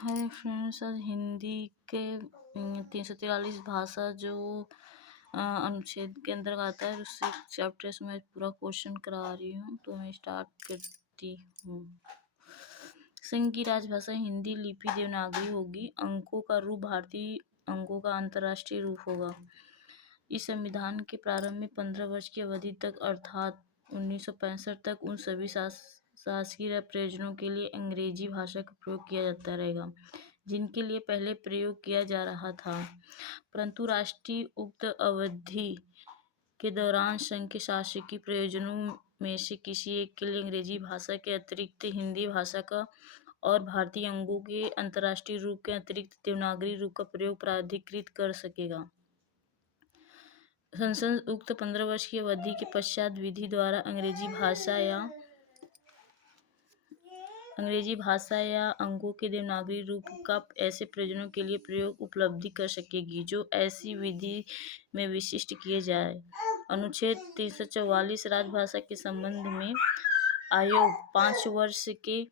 Hi friends, आज हिंदी के 343 भाषा जो अनुच्छेद के अंदर आता है उससे चैप्टर से मैं पूरा क्वेश्चन करा रही हूँ। तो मैं स्टार्ट करती हूँ। संघ की राजभाषा हिंदी लिपि देवनागरी होगी। अंकों का रूप भारतीय अंकों का अंतर्राष्ट्रीय रूप होगा। इस संविधान के प्रारंभ में 15 वर्ष की अवधि तक अर्थात 1965 तक उन सभी शासकीय प्रयोजनों के लिए अंग्रेजी भाषा का प्रयोग किया जाता रहेगा जिनके लिए पहले प्रयोग किया जा रहा था, परंतु राष्ट्रीय उक्त अवधि के दौरान संघ के शासकीय प्रयोजनों में से किसी एक के लिए अंग्रेजी भाषा के अतिरिक्त हिंदी भाषा का और भारतीय अंगों के अंतर्राष्ट्रीय रूप के अतिरिक्त देवनागरी रूप का प्रयोग प्राधिकृत कर सकेगा। संसद उक्त 15 वर्ष की अवधि के पश्चात विधि द्वारा अंग्रेजी भाषा या अंगों के देवनागरी रूप का ऐसे प्रयोजनों के लिए प्रयोग उपलब्धि कर सकेगी जो ऐसी विधि में विशिष्ट किए जाए। अनुच्छेद 344 राजभाषा के संबंध में आयोग 5 वर्ष के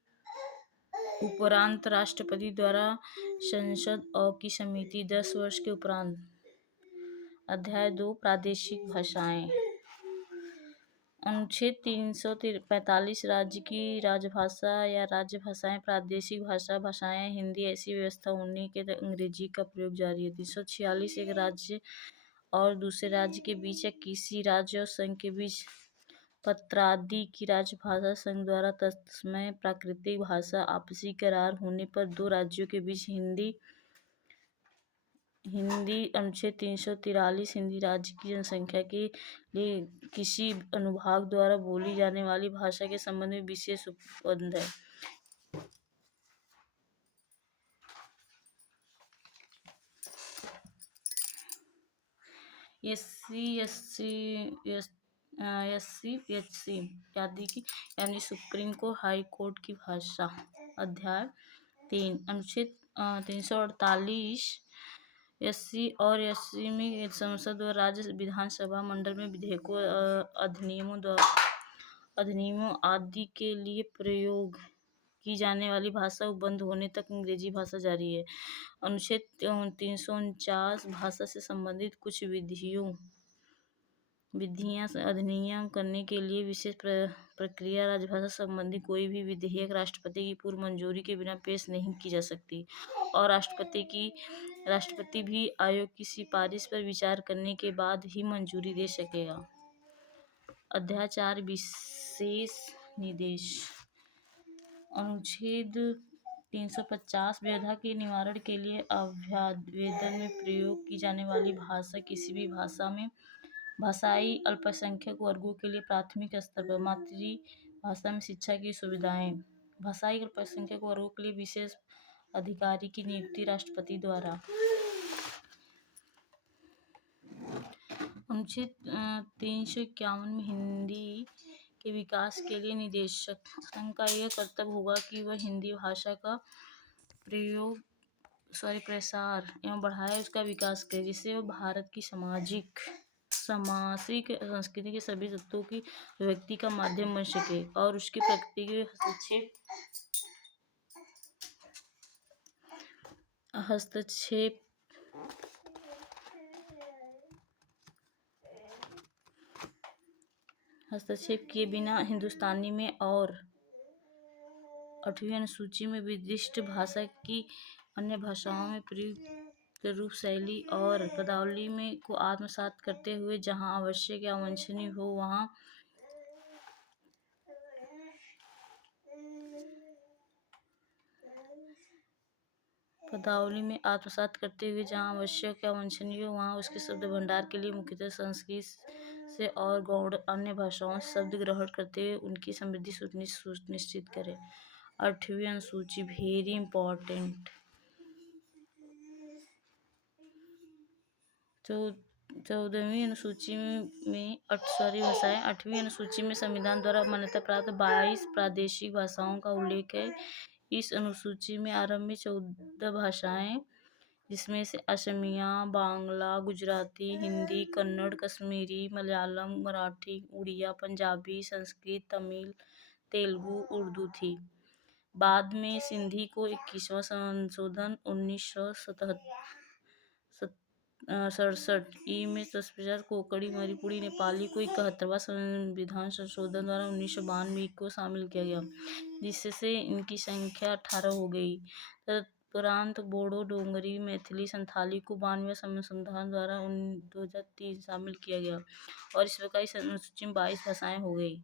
उपरांत राष्ट्रपति द्वारा संसद और की समिति 10 वर्ष के उपरांत। अध्याय 2 प्रादेशिक भाषाएं। अनुच्छेद 345 राज्य की राजभाषा या राज्य भाषाएं। प्रादेशिक भाषाएं हिंदी ऐसी व्यवस्था होने के अंग्रेजी का प्रयोग जारी है। 346 एक राज्य और दूसरे राज्य के बीच या किसी राज्य और संघ के बीच पत्रादि की राजभाषा संघ द्वारा तत्समय प्राकृतिक भाषा आपसी करार होने पर दो राज्यों के बीच हिंदी। अनुच्छेद 343 हिंदी राज्य की जनसंख्या के लिए किसी अनुभाग द्वारा बोली जाने वाली भाषा के संबंध में विशेष उपबंध है। SC आदि की यानी सुप्रीम कोर्ट, हाई कोर्ट की भाषा। अध्याय 3 अनुच्छेद 348 SC और SC में संसद और राज्य विधानसभा मंडल में विधेयकों, अधिनियमों आदि के लिए प्रयोग की जाने वाली भाषा बंद होने तक अंग्रेजी भाषा जारी है। अनुच्छेद 349 भाषा से संबंधित कुछ विधियां अधिनियम करने के लिए विशेष प्रक्रिया। राजभाषा संबंधी कोई भी विधेयक राष्ट्रपति की पूर्व मंजूरी के बिना पेश नहीं की जा सकती और राष्ट्रपति भी आयोग की सिफारिश पर विचार करने के बाद ही मंजूरी दे सकेगा। अध्याय 4 विशेष निर्देश। अनुच्छेद 350 व्यवधान के निवारण के लिए अभ्यावेदन में प्रयोग की जाने वाली भाषा किसी भी भाषाई अल्पसंख्यक वर्गों के लिए प्राथमिक स्तर पर मातृभाषा में शिक्षा की सुविधाएं। भाषाई अल्पसंख्यक वर्गों के लिए विशेष अधिकारी की नियुक्ति राष्ट्रपति द्वारा। अनुच्छेद 351 में हिंदी के विकास के लिए निदेशक संघ का यह कर्तव्य होगा कि वह हिंदी भाषा का प्रसार एवं बढ़ाए, उसका विकास करे, जिससे वह भारत की सामाजिक संस्कृति के सभी तत्वों की अभिव्यक्ति का माध्यम बन सके और उसकी प्रकृति के हस्तक्षेप किए बिना हिंदुस्तानी में और 8वीं अनुसूची में विशिष्ट भाषा की अन्य भाषाओं में प्रयुक्त रूप, शैली और पदावली में को आत्मसात करते हुए जहाँ आवश्यक या वांछनीय हो वहाँ उसके शब्द भंडार के लिए मुख्यतः संस्कृत से और गौड़ अन्य भाषाओं से शब्द ग्रहण करते हुए उनकी समृद्धि सुनिश्चित करें। 8वीं अनुसूची वेरी इंपॉर्टेंट। 14वीं अनुसूची में भाषाएं। 8वीं अनुसूची में संविधान द्वारा मान्यता प्राप्त 22 प्रादेशिक भाषाओं का उल्लेख है। इस अनुसूची में आरंभ में 14 भाषाएं, जिसमें से असमिया, बांग्ला, गुजराती, हिंदी, कन्नड़, कश्मीरी, मलयालम, मराठी, उड़िया, पंजाबी, संस्कृत, तमिल, तेलुगु, उर्दू थी। बाद में सिंधी को 21वां संशोधन 1967 में तत्पश्चात कोंकणी मणिपुरी नेपाली को 71वां संविधान संशोधन द्वारा 1992 को शामिल किया गया, जिससे इनकी संख्या 18 हो गई। तदुपरांत बोडो, डोगरी, मैथिली, संथाली को 92वें संशोधन द्वारा 2003 शामिल किया गया और इस प्रकार इस अनुसूची में 22 भाषाएं हो गई।